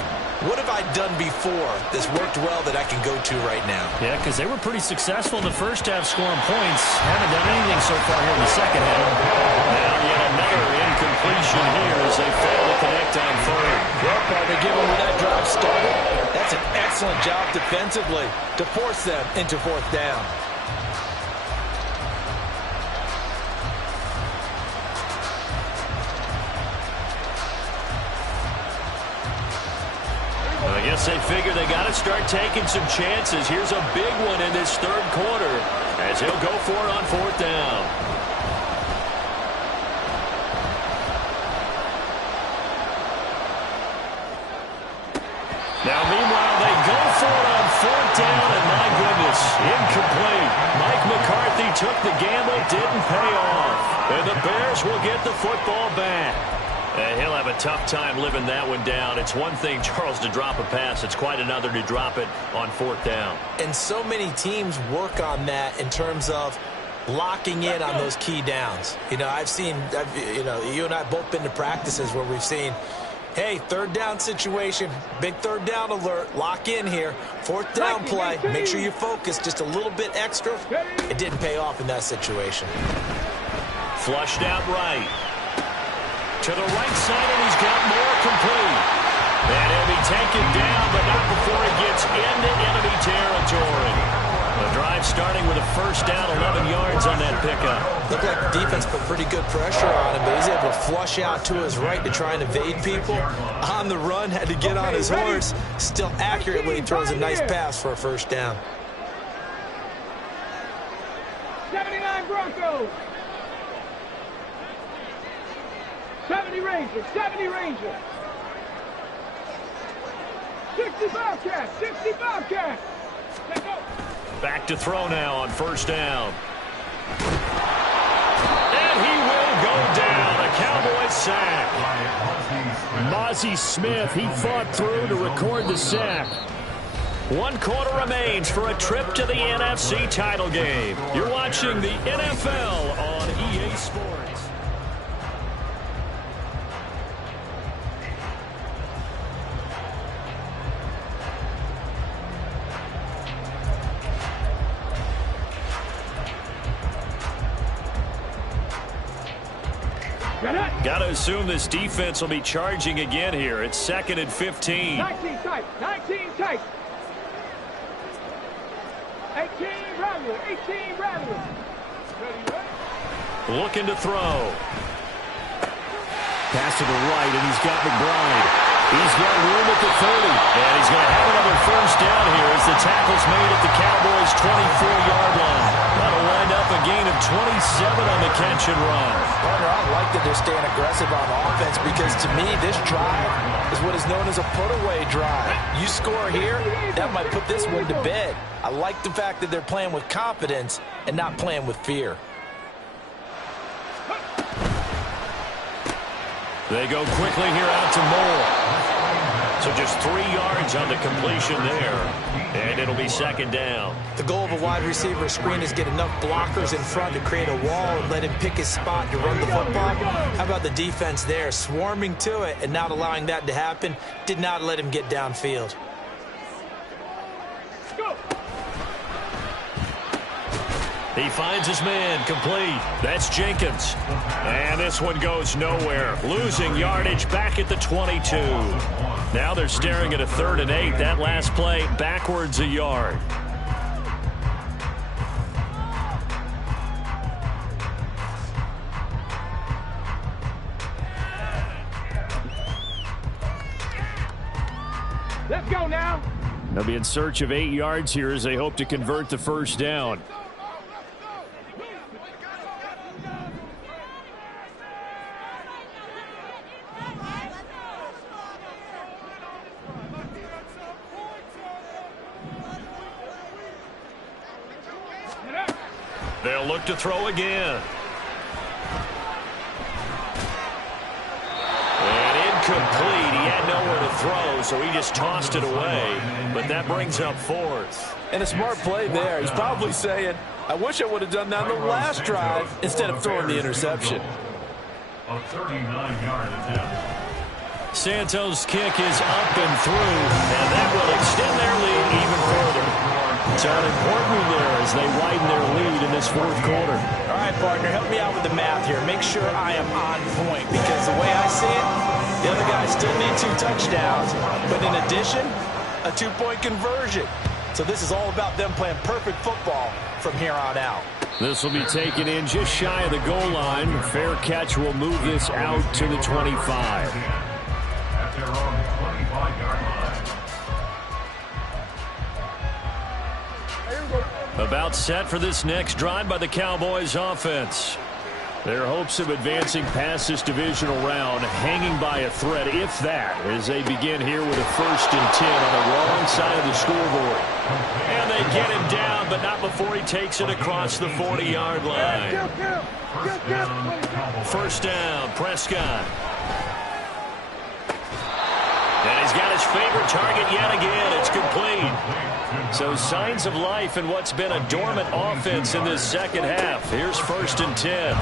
what have I done before that's worked well that I can go to right now? Yeah, because they were pretty successful in the first half scoring points. Haven't done anything so far here in the second half. Now yet another incompletion here as they fail to connect on 3rd. Well, partner, given where that drive started, that's an excellent job defensively to force them into 4th down. Well, I guess they figure they got to start taking some chances. Here's a big one in this 3rd quarter as he'll go for it on 4th down. Now, meanwhile, they go for it on 4th down, and my goodness, incomplete. Mike McCarthy took the gamble, didn't pay off. And the Bears will get the football back. And he'll have a tough time living that one down. It's one thing, Charles, to drop a pass. It's quite another to drop it on 4th down. And so many teams work on that in terms of locking in on those key downs. You know, you and I have both been to practices where we've seen, hey, 3rd down situation, big 3rd down alert, lock in here, 4th down play, make sure you focus just a little bit extra. It didn't pay off in that situation. Flushed out right. To the right side, and he's got more complete. And he'll be taken down, but not before he gets into enemy territory. The drive starting with a first down, 11 yards on that pickup. Looked like the defense put pretty good pressure on him, but he's able to flush out to his right to try and evade people. On the run, had to get on his horse. Still accurately throws a nice pass for a first down. 79 Broncos. 70 Ranger, 70 Ranger. 60 Bobcat, 60 Bobcat. Let's go. Back to throw now on first down. And he will go down. A Cowboys sack. Mozzie Smith, he fought through to record the sack. 1 quarter remains for a trip to the NFC title game. You're watching the NFL on EA Sports. Got to assume this defense will be charging again here. It's 2nd and 15. 19 tight, 19 tight. 18 Rattler, 18 Rattler. Looking to throw. Pass to the right, and he's got McBride. He's got room at the 30. And he's going to have another first down here as the tackle's made at the Cowboys' 24-yard line. That'll wind up a gain of 27 on the catch and run. Partner, I like that they're staying aggressive on offense because to me, this drive is what is known as a put-away drive. You score here, that might put this one to bed. I like the fact that they're playing with confidence and not playing with fear. They go quickly here out to Moore. So just 3 yards on the completion there. And it'll be 2nd down. The goal of a wide receiver screen is get enough blockers in front to create a wall and let him pick his spot to run the football. How about the defense there, swarming to it and not allowing that to happen? Did not let him get downfield. Go. He finds his man, complete. That's Jenkins. And this one goes nowhere. Losing yardage back at the 22. Now they're staring at a 3rd and 8. That last play backwards a yard. Let's go now. They'll be in search of 8 yards here as they hope to convert the first down. They'll look to throw again. And incomplete. He had nowhere to throw, so he just tossed it away. But that brings up 4th. And a smart play there. He's probably saying, I wish I would have done that on the last drive instead of throwing the interception. A 39-yard attempt. Santos' kick is up and through, and that will extend their lead even further. So an important one there as they widen their lead in this 4th quarter. All right, partner, help me out with the math here. Make sure I am on point because the way I see it, the other guys still need 2 touchdowns, but in addition, a 2-point conversion. So this is all about them playing perfect football from here on out. This will be taken in just shy of the goal line. Fair catch will move this out to the 25. At their own 25-yard line. About set for this next drive by the Cowboys offense. Their hopes of advancing past this divisional round hanging by a thread, if that, as they begin here with a 1st and 10 on the wrong side of the scoreboard. And they get him down, but not before he takes it across the 40-yard line. First down, Prescott. And he's got his favorite target yet again. It's complete. So signs of life in what's been a dormant offense in this 2nd half. Here's 1st and 10.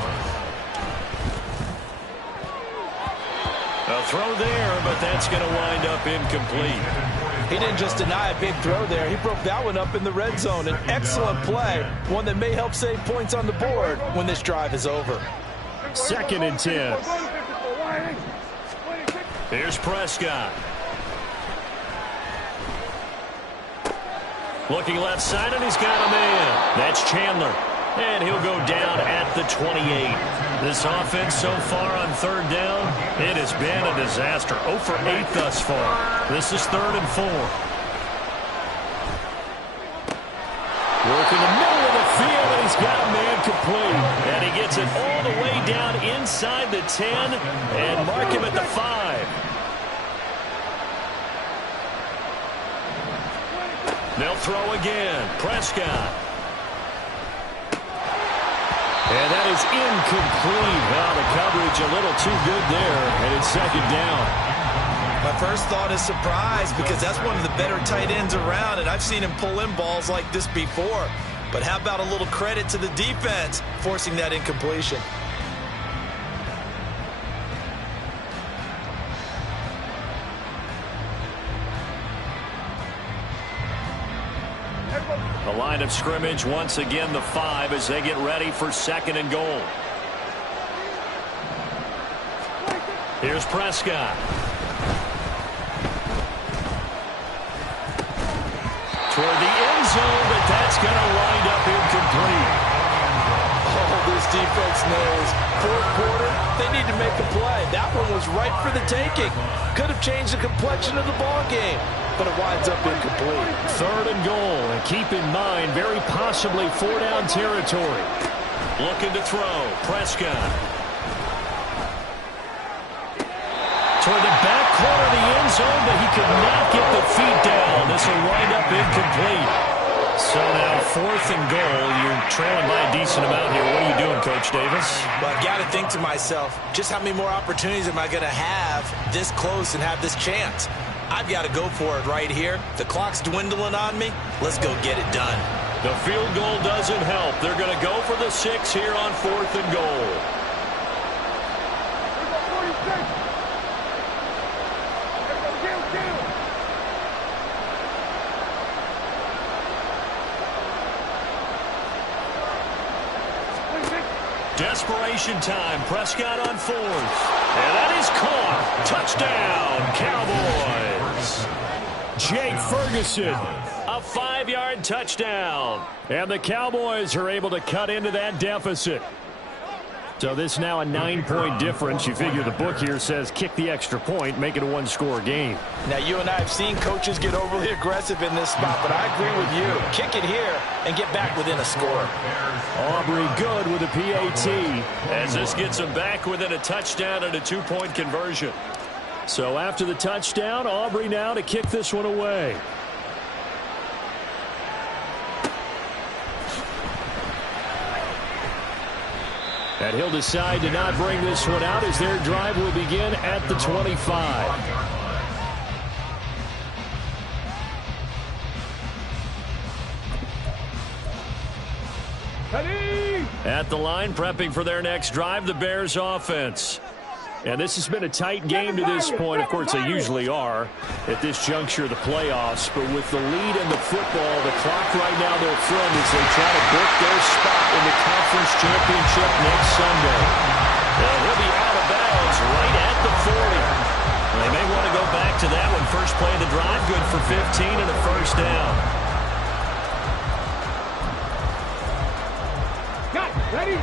A throw there, but that's going to wind up incomplete. He didn't just deny a big throw there. He broke that one up in the red zone. An excellent play, one that may help save points on the board when this drive is over. 2nd and 10. Here's Prescott. Looking left side, and he's got a man. That's Chandler. And he'll go down at the 28. This offense so far on 3rd down, it has been a disaster. 0 for 8 thus far. This is 3rd and 4. Work in the middle of the field, and he's got a man complete. incomplete. And he gets it all the way down inside the 10 and mark him at the 5. They'll throw again. Prescott. And that is incomplete. Well, the coverage a little too good there, and it's second down. My first thought is surprise because that's one of the better tight ends around, and I've seen him pull in balls like this before. But how about a little credit to the defense forcing that incompletion? The line of scrimmage, once again, the 5 as they get ready for second and goal. Here's Prescott. Toward the end zone, but that's going to wind up incomplete. Oh, this defense knows. Fourth quarter, they need to make a play. That one was right for the taking. Could have changed the complexion of the ball game, but it winds up incomplete. Third and goal, and keep in mind, very possibly 4-down territory. Looking to throw, Prescott. Toward the back corner of the end zone, but he could not get the feet down. This will wind up incomplete. So now 4th and goal. You're trailing by a decent amount here. What are you doing, Coach Davis? Well, I've got to think to myself, just how many more opportunities am I going to have this close and have this chance? I've got to go for it right here. The clock's dwindling on me. Let's go get it done. The field goal doesn't help. They're going to go for the 6 here on 4th and goal. Desperation time. Prescott on 4th. And that is caught. Touchdown, Cowboys. Jake Ferguson, a 5-yard touchdown. And the Cowboys are able to cut into that deficit. So this now a 9-point difference. You figure the book here says kick the extra point, make it a 1-score game. Now, you and I have seen coaches get overly aggressive in this spot, but I agree with you. Kick it here and get back within a score. Aubrey good with a PAT as this gets them back within a touchdown and a 2-point conversion. So after the touchdown, Aubrey now to kick this one away. And he'll decide to not bring this one out as their drive will begin at the 25. At the line, prepping for their next drive, the Bears offense. And this has been a tight game to this point. Of course, they usually are at this juncture of the playoffs. But with the lead in the football, the clock right now their friend as they try to book their spot in the conference championship next Sunday. And he'll be out of bounds right at the 40. They may want to go back to that one. First play of the drive, good for 15 and a first down. Got it. Ready?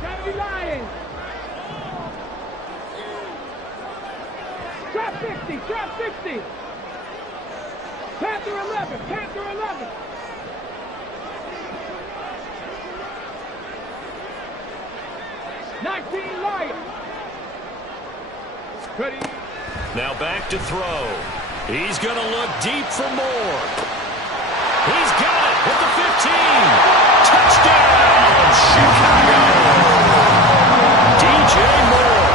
Gotta be lying. Trap 60, trap 60. Panther 11, Panther 11. Lion. Ready. Now back to throw. He's going to look deep for more. He's got it at the 15. Touchdown, Chicago. DJ Moore,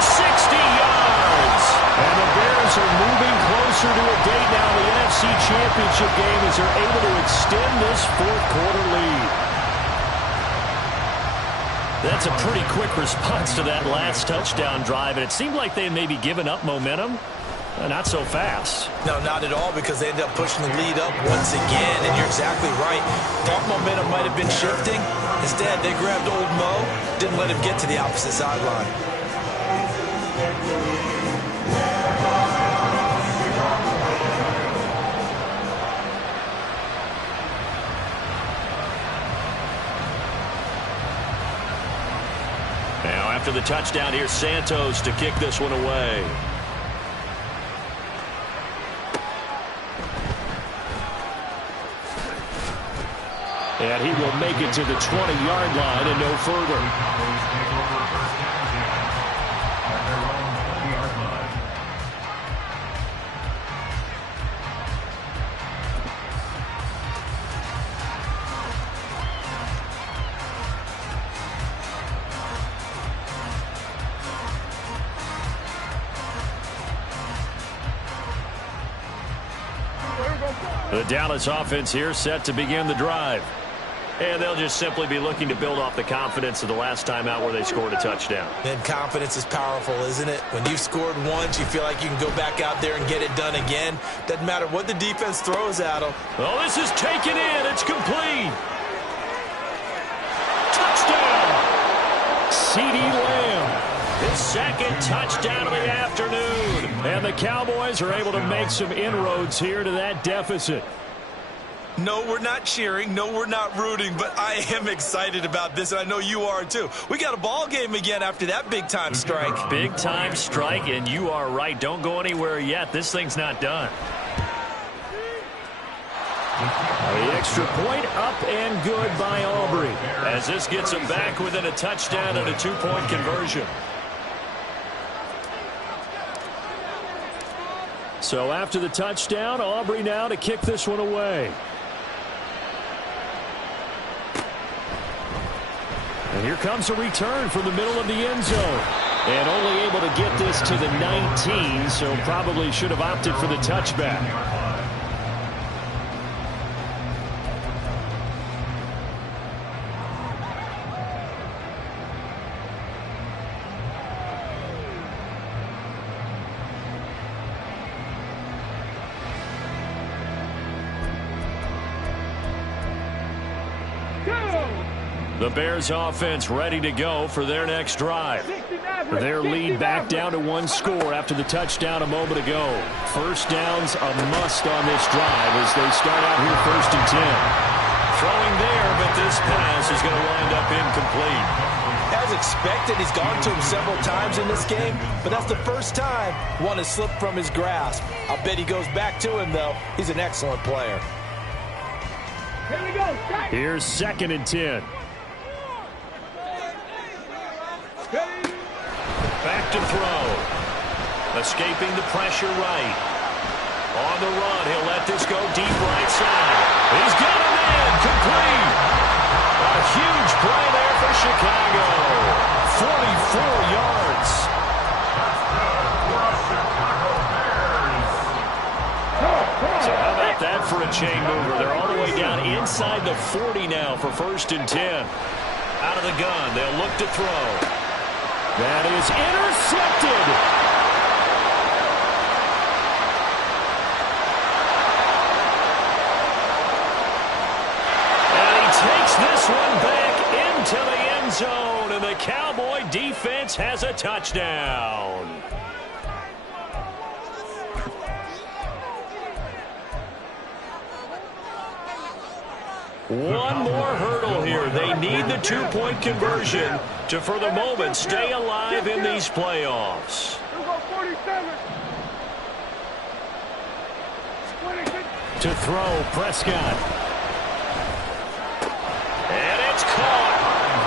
60 yards. And the Bears are moving closer to a date now in the NFC Championship game as they're able to extend this fourth quarter lead. That's a pretty quick response to that last touchdown drive, and it seemed like they had maybe given up momentum. Not so fast. No, not at all, because they ended up pushing the lead up once again, and you're exactly right. Thought momentum might have been shifting. Instead, they grabbed old Mo, didn't let him get to the opposite sideline. Now, after the touchdown, here's Santos to kick this one away. And he will make it to the 20-yard line and no further. The Dallas offense here set to begin the drive. And they'll just simply be looking to build off the confidence of the last time out where they scored a touchdown. And confidence is powerful, isn't it? When you've scored once, you feel like you can go back out there and get it done again. Doesn't matter what the defense throws at them. Oh, this is taken in. It's complete. Touchdown. CeeDee Lamb. His second touchdown of the afternoon. And the Cowboys are able to make some inroads here to that deficit. No, we're not cheering. No, we're not rooting. But I am excited about this, and I know you are too. We got a ball game again after that big-time strike. Big-time strike, and you are right. Don't go anywhere yet. This thing's not done. The extra point up and good by Aubrey. As this gets them back within a touchdown and a two-point conversion. So after the touchdown, Aubrey now to kick this one away. And here comes a return from the middle of the end zone. And only able to get this to the 19, so probably should have opted for the touchback. The Bears offense ready to go for their next drive. Their lead back down to one score after the touchdown a moment ago. First down's a must on this drive as they start out here 1st and 10. Throwing there, but this pass is going to wind up incomplete. As expected, he's gone to him several times in this game, but that's the first time one has slipped from his grasp. I'll bet he goes back to him, though. He's an excellent player. Here we go. Here's 2nd and 10. Back to throw. Escaping the pressure right. On the run, he'll let this go deep right side. He's got a man, complete. A huge play there for Chicago. 44 yards. So how about that for a chain mover? They're all the way down inside the 40 now for 1st and 10. Out of the gun, they'll look to throw. That is intercepted. And he takes this one back into the end zone, and the Cowboy defense has a touchdown. One more hurdle here. They need the two-point conversion to, for the moment, stay alive in these playoffs. To throw, Prescott. And it's caught.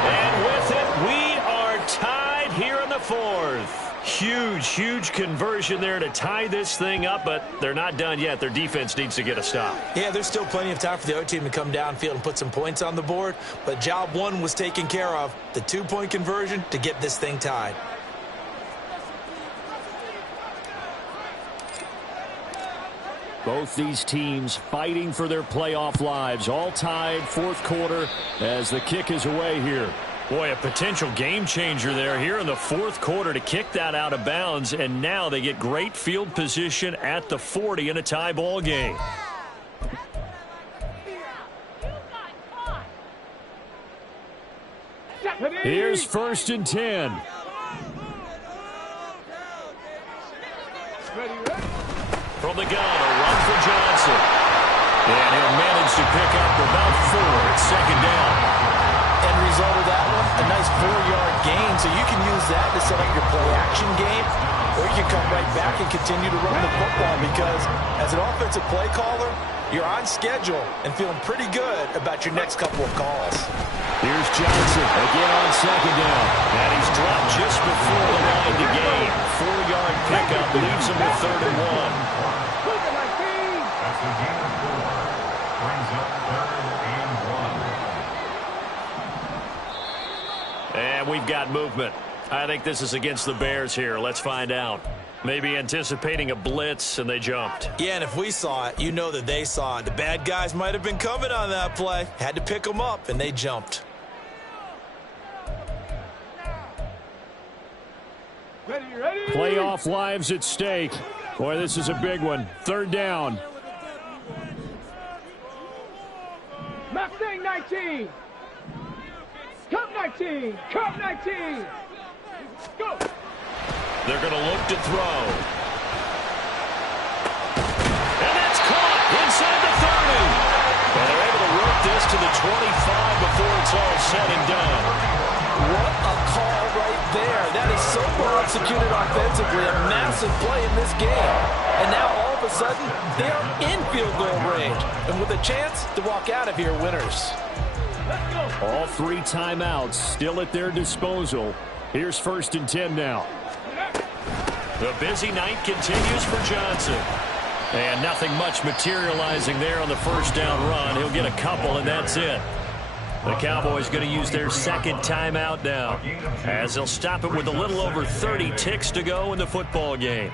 And with it, we are tied here in the 4th. Huge, huge conversion there to tie this thing up, but they're not done yet. Their defense needs to get a stop. Yeah, there's still plenty of time for the other team to come downfield and put some points on the board, but job one was taken care of. The two-point conversion to get this thing tied. Both these teams fighting for their playoff lives, all tied 4th quarter as the kick is away here. Boy, a potential game changer there here in the 4th quarter to kick that out of bounds, and now they get great field position at the 40 in a tie ball game. Here's 1st and 10. From the gun, a run for Johnson. And he'll manage to pick up about 4 at 2nd down. End result of that one, a nice 4-yard gain, So you can use that to set up your play-action game, or you can come right back and continue to run the football because as an offensive play caller, you're on schedule and feeling pretty good about your next couple of calls. Here's Johnson again on second down. And he's dropped just before the line to gain. 4-yard pickup leaves him with 3rd and 1. That's the gain of 4. Brings up 3rd and 1. And we've got movement. I think this is against the Bears here. Let's find out. Maybe anticipating a blitz, and they jumped. Yeah, and if we saw it, you know that they saw it. The bad guys might have been coming on that play. Had to pick them up, and they jumped. Ready. Playoff lives at stake. Boy, this is a big one. 3rd down. Mustang 19. Cup 19. Cup 19. Go. They're going to look to throw. And that's caught inside the 30. And they're able to work this to the 25 before it's all said and done. What a call right there. That is so well executed offensively. A massive play in this game. And now all of a sudden, they are in field goal range. And with a chance to walk out of here winners. All 3 timeouts still at their disposal. Here's 1st and 10 now. The busy night continues for Johnson. And nothing much materializing there on the 1st down run. He'll get a couple, and that's it. The Cowboys going to use their 2nd timeout now, as they'll stop it with a little over 30 ticks to go in the football game.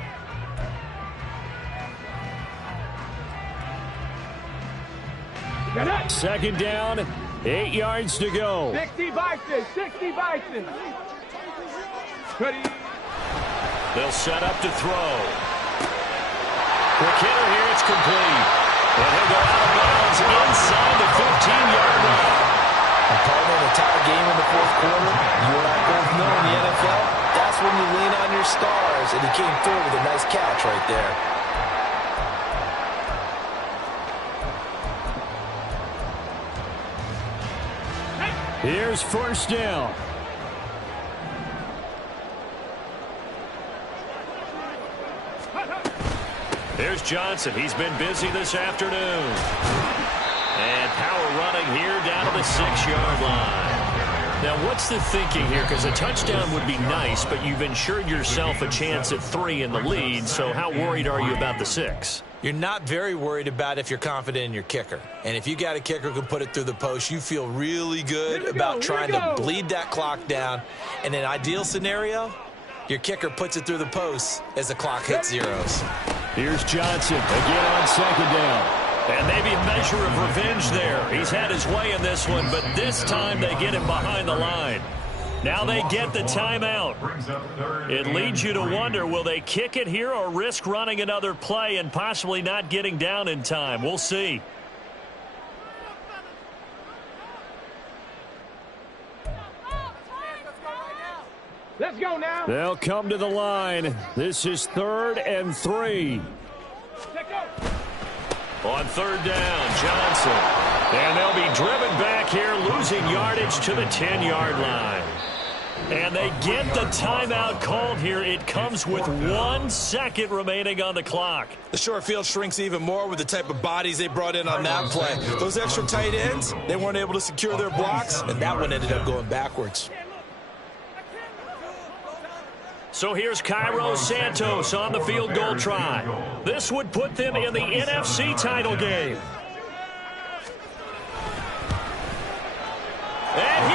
Second down, 8 yards to go. 60 Bison. 60 Bison. Ready. They'll set up to throw. Quick hitter here, it's complete. And he'll go out of bounds inside the 15-yard line. A calling an entire game in the 4th quarter, you and I both know in the NFL, that's when you lean on your stars, and he came through with a nice catch right there. Here's 1st down. There's Johnson. He's been busy this afternoon. And power running here down to the 6-yard line. Now, what's the thinking here? Because a touchdown would be nice, but you've ensured yourself a chance at 3 in the lead, so how worried are you about the 6? You're not very worried about if you're confident in your kicker. And if you got a kicker who can put it through the post, you feel really good about trying to bleed that clock down. In an ideal scenario, your kicker puts it through the post as the clock hits zeros. Here's Johnson again on 2nd down. And maybe a measure of revenge there. He's had his way in this one, but this time they get him behind the line. Now they get the timeout. It leads you to wonder, will they kick it here or risk running another play and possibly not getting down in time? We'll see. Let's go now. They'll come to the line. This is 3rd and 3. On 3rd down, Johnson. And they'll be driven back here, losing yardage to the 10-yard line. And they get the timeout called here. It comes with 1 second remaining on the clock. The short field shrinks even more with the type of bodies they brought in on that play. Those extra tight ends, they weren't able to secure their blocks, and that one ended up going backwards. So here's Cairo Santos on the field goal try. This would put them in the NFC title game. And